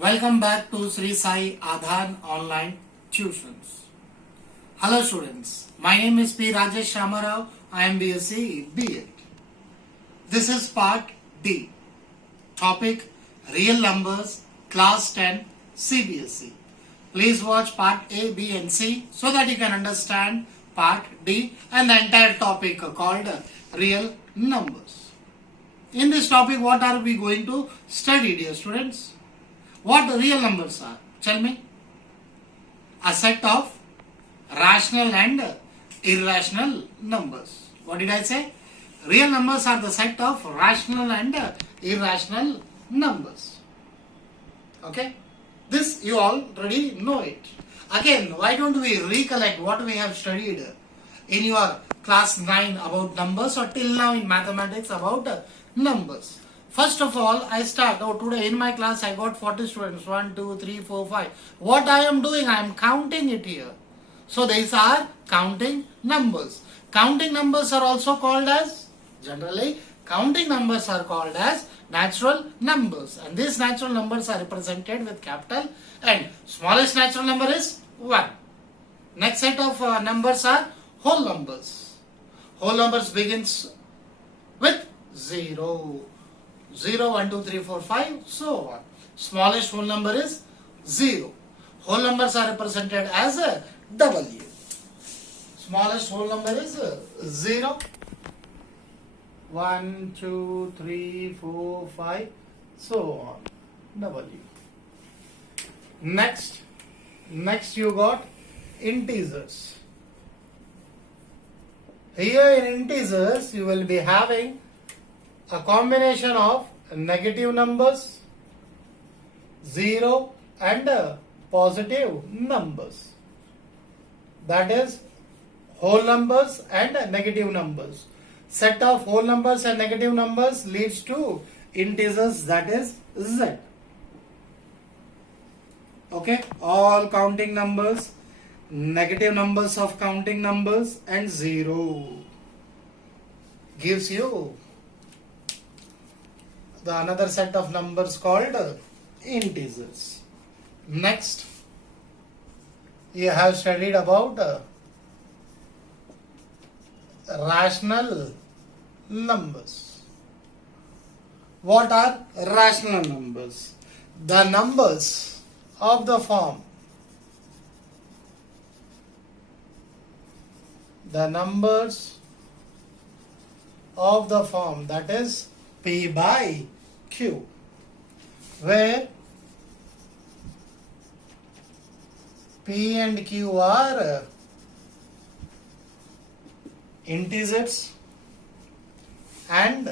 Welcome back to Sri Sai Adhan Online Tuitions. Hello students, my name is P. Rajesh Ramarao. I am BSc B.Ed. This is part D. Topic Real Numbers, Class 10, CBSE. Please watch part A, B and C so that you can understand part D and the entire topic called Real Numbers. In this topic, what are we going to study, dear students? What real numbers are? Tell me. A set of rational and irrational numbers. What did I say? Real numbers are the set of rational and irrational numbers. Okay? This you already know it. Again, why don't we recollect what we have studied in your class 9 about numbers or till now in mathematics about numbers. First of all, I start. Today in my class I got 40 students. 1, 2, 3, 4, 5. What I am doing? I am counting it here. So these are counting numbers. Counting numbers are also called as, generally, counting numbers are called as natural numbers. And these natural numbers are represented with capital N. Smallest natural number is 1. Next set of numbers are whole numbers. Whole numbers begins with 0. 0, 1, 2, 3, 4, 5, so on. Smallest whole number is 0. Whole numbers are represented as a W. Smallest whole number is 0. 1, 2, 3, 4, 5, so on. W. Next you got integers. Here in integers you will be having a combination of negative numbers, 0 and positive numbers. That is whole numbers and negative numbers. Set of whole numbers and negative numbers leads to integers, that is Z. Okay, all counting numbers, negative numbers of counting numbers and 0 gives you the another set of numbers called integers. Next, you have studied about rational numbers. What are rational numbers? The numbers of the form. The numbers of the form, that is P by Q, where P and Q are integers and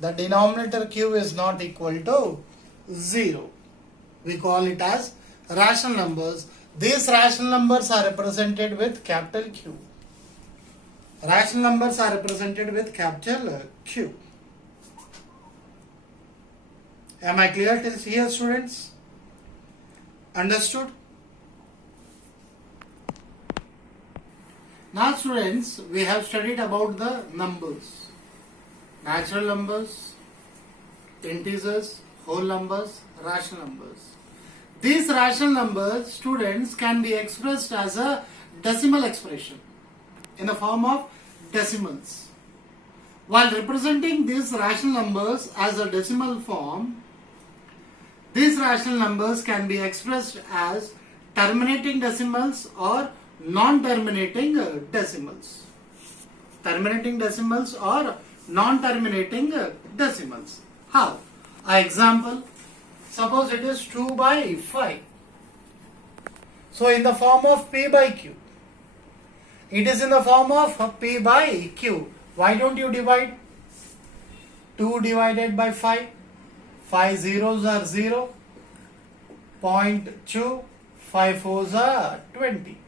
the denominator Q is not equal to 0. We call it as rational numbers. These rational numbers are represented with capital Q. Rational numbers are represented with capital Q. Am I clear till here, students? Understood? Now, students, we have studied about the numbers. Natural numbers, integers, whole numbers, rational numbers. These rational numbers, students, can be expressed as a decimal expression in the form of decimals. While representing these rational numbers as a decimal form, these rational numbers can be expressed as terminating decimals or non-terminating decimals. Terminating decimals or non-terminating decimals. How? An example, suppose it is 2 by 5. So in the form of P by Q. It is in the form of P by Q. Why don't you divide? 2 divided by 5. 5 zeros are 0. 0.2. 5 fours are 20.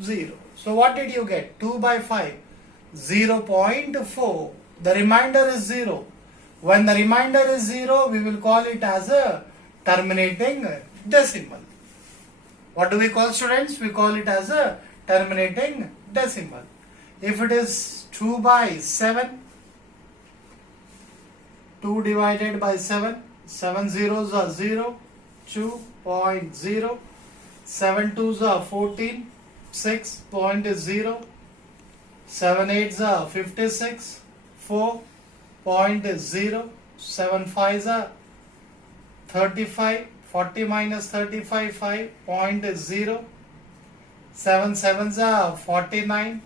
0. So what did you get? 2 by 5. 0.4. The remainder is 0. When the remainder is 0, we will call it as a terminating decimal. What do we call, students? We call it as a terminating decimal. If it is 2 by 7, 2 divided by 7. 7 zeros are 0. 2.0. 7 twos are 14. 6.0. 7 eights are 56. 4.0. 7 fives are 35. 40 minus 35, 5.0. 7 sevens are 49.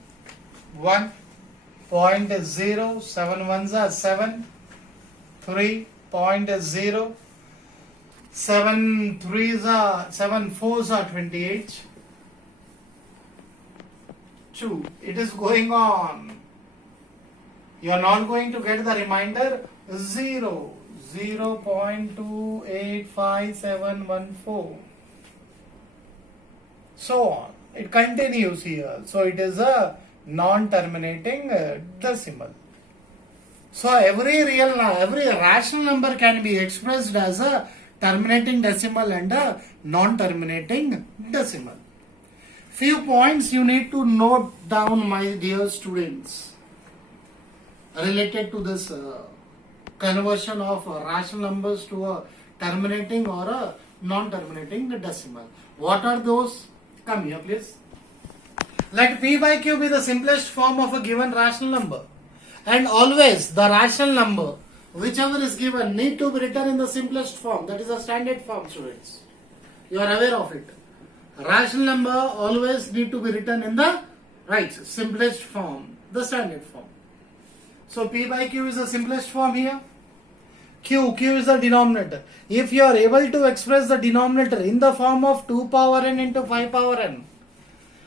1.0. 7 ones are 7. 3.0. 7 fours are 28. 2. It is going on. You are not going to get the remainder 0. 0.285714. So on. It continues here. So it is a non-terminating decimal. So every rational number can be expressed as a terminating decimal and a non-terminating decimal. Few points you need to note down, my dear students, related to this conversion of rational numbers to a terminating or a non-terminating decimal. What are those? Come here, please. Let p by q be the simplest form of a given rational number. And always the rational number, whichever is given, need to be written in the simplest form. That is a standard form, students. You are aware of it. Rational number always need to be written in the simplest form, the standard form. So p by q is the simplest form here. Q is the denominator. If you are able to express the denominator in the form of 2 power n into 5 power n,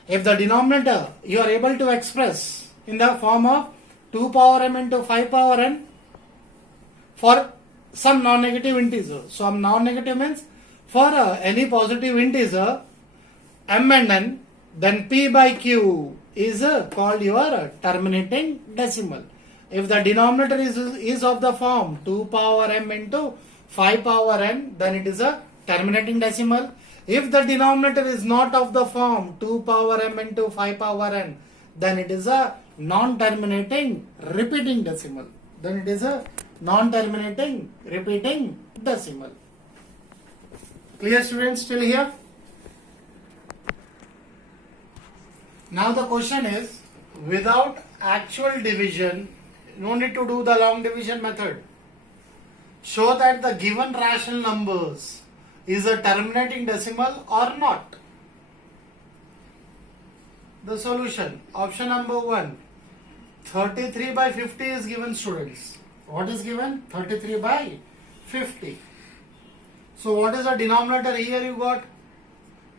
if the denominator you are able to express in the form of 2 power m into 5 power n for some non-negative integer. So non-negative means for any positive integer m and n, then p by q is called your terminating decimal. If the denominator is of the form 2 power m into 5 power n, then it is a terminating decimal. If the denominator is not of the form 2 power m into 5 power n, then it is a non-terminating repeating decimal. Then it is a non-terminating repeating decimal. Clear, students, till here? Now the question is, without actual division, no need to do the long division method. Show that the given rational numbers is a terminating decimal or not. The solution, option number 1, 33 by 50 is given, students. What is given? 33 by 50. So what is the denominator here you got?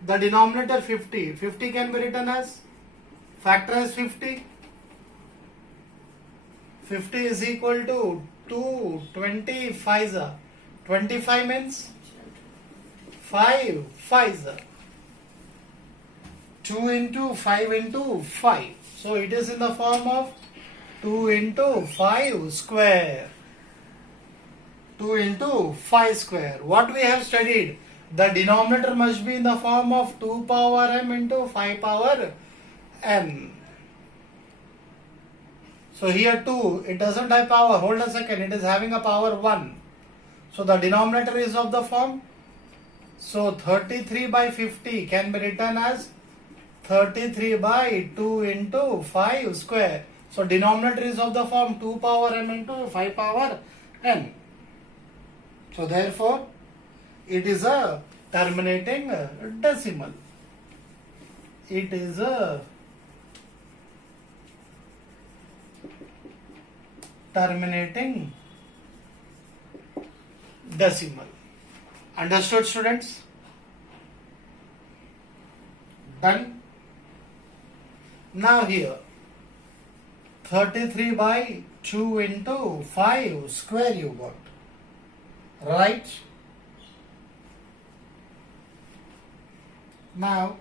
The denominator 50. 50 can be written as, factorize 50. 50 is equal to 225. 25 means 5 5. 2 into 5 into 5. So it is in the form of 2 into 5 square. 2 into 5 square. What we have studied? The denominator must be in the form of 2 power m into 5 power n. So here 2, it doesn't have power. Hold a second, it is having a power 1. So the denominator is of the form. So 33 by 50 can be written as 33 by 2 into 5 square. So denominator is of the form 2 power m into 5 power n. So therefore, it is a terminating decimal. It is a terminating decimal. Understood, students? Done. Now here 33 by 2 into 5 square you got, right? Now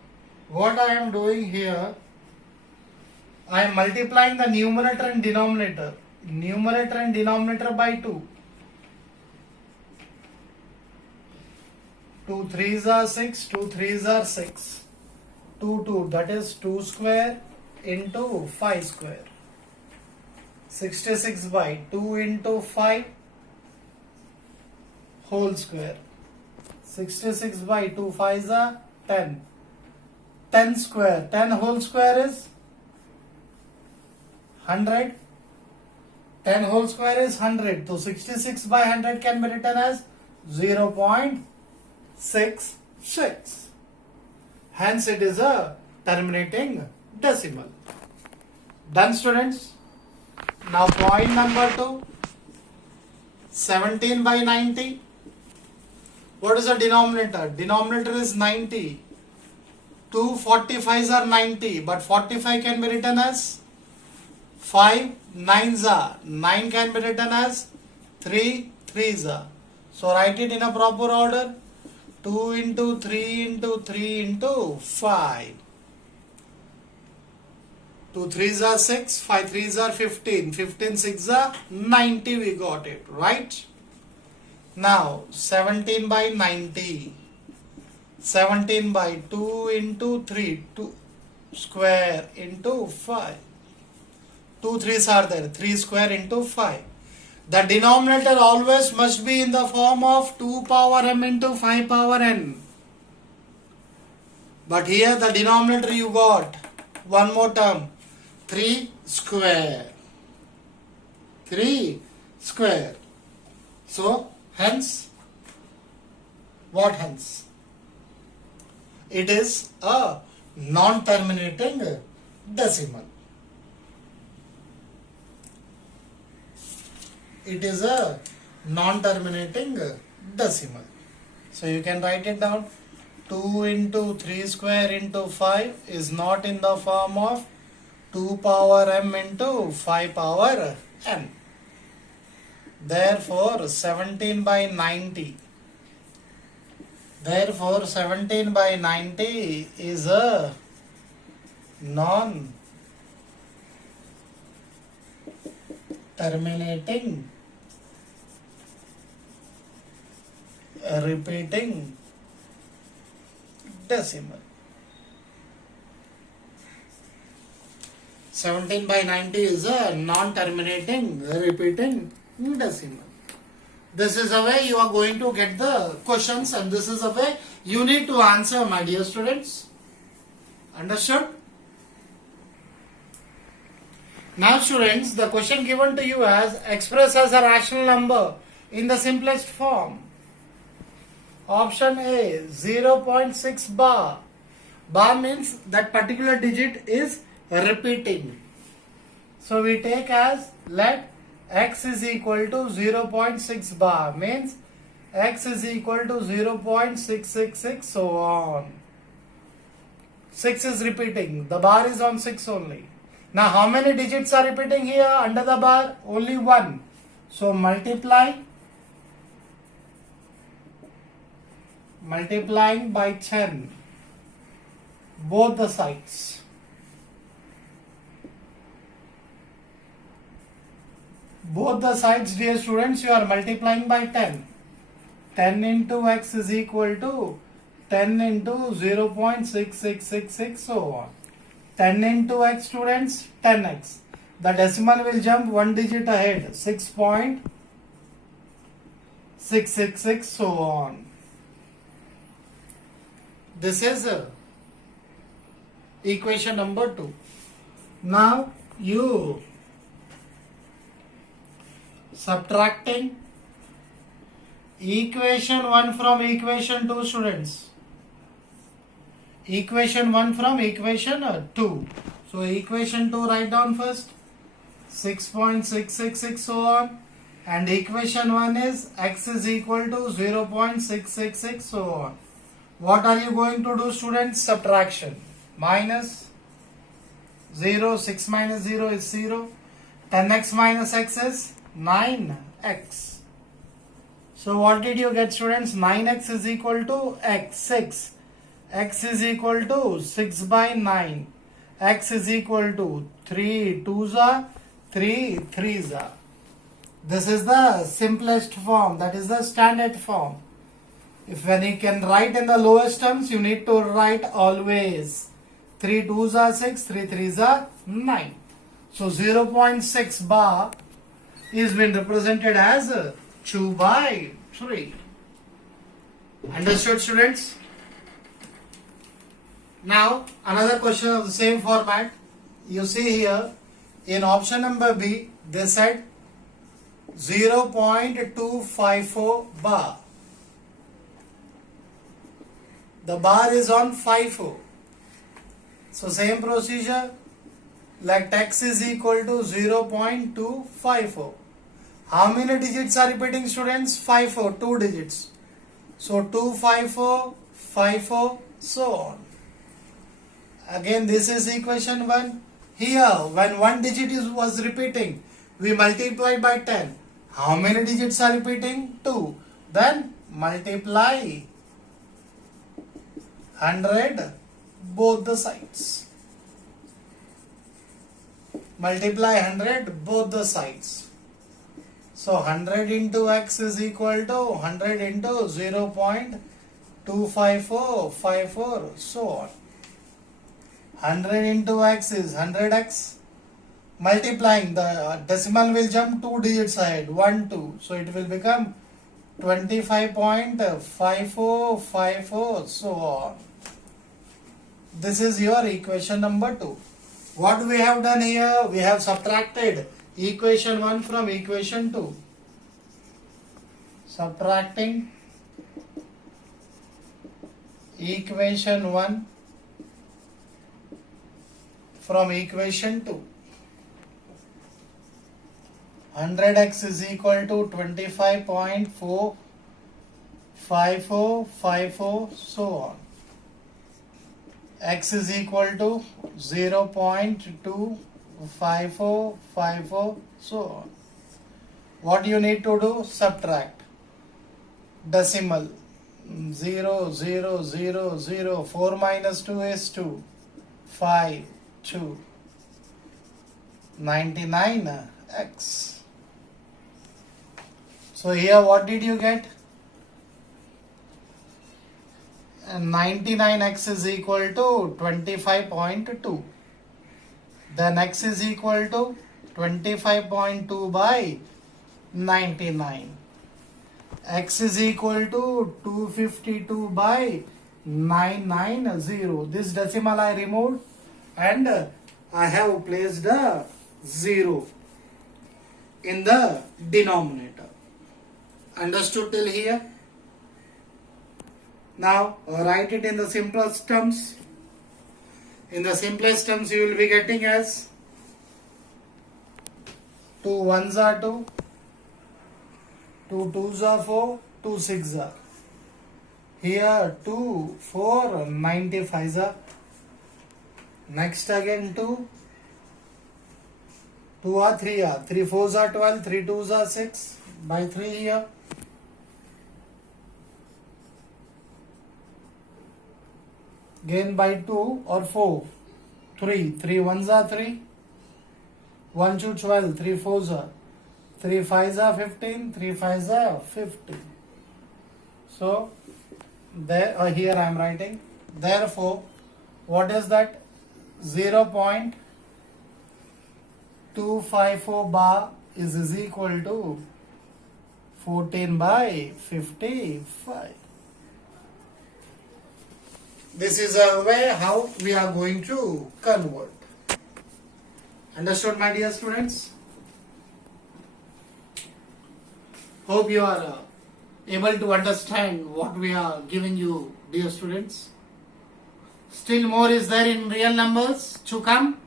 what I am doing here, I am multiplying the numerator and denominator. Numerator and denominator by 2. 2 3s are 6, 2 3s are 6. 2 2, that is 2 square into 5 square. 66 by 2 into 5. whole square. 66 by 2 5s are 10. 10 square. 10 whole square is 100. 10 whole square is 100. So 66 by 100 can be written as 0.66. Hence it is a terminating decimal. Done, students? Now point number 2. 17 by 90. What is the denominator? Denominator is 90. 2 45s are 90, but 45 can be written as 5 9s are. 9 can be written as 3 3s are. So write it in a proper order. 2 into 3 into 3 into 5. 2 3s are 6, 5 3s are 15, 15 6s are 90, we got it, right? Now 17 by 90. 17 by 2 into 3, 2 square into 5. 2 3s are there, 3 square into 5. The denominator always must be in the form of 2 power m into 5 power n. But here the denominator you got one more term, 3 square. 3 square. So hence, what hence? It is a non-terminating decimal. It is a non-terminating decimal. So you can write it down. 2 into 3 square into 5 is not in the form of 2 power m into 5 power n. Therefore 17 by 90. Therefore 17 by 90 is a non-terminating repeating decimal. 17 by 90 is a non-terminating repeating decimal. This is a way you are going to get the questions, and this is a way you need to answer, my dear students. Understood? Now students, the question given to you as express as a rational number in the simplest form. Option A, 0.6 bar. Bar means that particular digit is repeating. So we take as, let x is equal to 0.6 bar, means x is equal to 0.666, so on. 6 is repeating. The bar is on 6 only. Now how many digits are repeating here under the bar? Only 1. So multiplying by 10 both the sides. Both the sides, dear students, you are multiplying by 10. 10 into x is equal to 10 into 0.6666, so on. 10 into x, students, 10x. The decimal will jump one digit ahead, 6.666, so on. This is equation number 2. Now you subtracting equation 1 from equation 2, students. Equation 1 from equation 2. So equation 2 write down first, 6.666, so on. And equation 1 is x is equal to 0.666, so on. What are you going to do, students? Subtraction. Minus 0, 6 minus 0 is 0. 10x minus x is 9x. So what did you get, students? 9x is equal to x, 6. X is equal to 6 by 9. X is equal to 3 2s are, 3 3s are. This is the simplest form, that is the standard form. If when you can write in the lowest terms, you need to write always 3 2s are 6, 3 3s are 9. So 0.6 bar is been represented as 2 by 3. Understood, students? Now, another question of the same format. You see here, in option number B, they said 0.254 bar. The bar is on 54. So, same procedure, like x is equal to 0.254. How many digits are repeating, students? 54, 2 digits. So 254, 54, so on. Again, this is equation 1. Here, when one digit was repeating, we multiplied by 10. How many digits are repeating? 2. Then multiply 100 both the sides. Multiply 100 both the sides. So 100 into x is equal to 100 into 0.25454, so on. 100 into x is 100x. Multiplying, the decimal will jump 2 digits ahead, 1, 2. So it will become 25.5454, so on. This is your equation number 2. What we have done here, we have subtracted equation 1 from equation 2. Subtracting equation 1 from equation 2. 100x is equal to 25.45454, so on. X is equal to 0.25454, so on. What you need to do? Subtract. Decimal 0, 0, 0, 0. 4 minus 2 is 2. 5, 2. 99x. So here what did you get? 99x is equal to 25.2. Then x is equal to 25.2 by 99. X is equal to 252 by 990. This decimal I removed and I have placed a 0 in the denominator. Understood till here? Now write it in the simplest terms. In the simplest terms you will be getting as 2 1s are 2, 2 2s are 4, 2 6s are. Here 2 4 95s are. Next again 2, 2 are 3 are. 3 4s are 12, 3 2s are 6. By 3 here. Again by 2 or 4. 3. 3 1s are 3. 1 to 12. 3 4s are. 3 5s are 15. 3 5s are 50. So, there here I am writing. Therefore, what is that? 0.254 bar is equal to 14 by 55. This is a way how we are going to convert. Understood, my dear students? Hope you are able to understand what we are giving you, dear students. Still more is there in real numbers to come.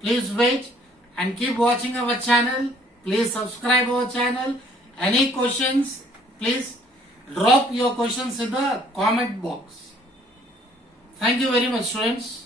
Please wait and keep watching our channel. Please subscribe our channel. Any questions, please drop your questions in the comment box. Thank you very much, students.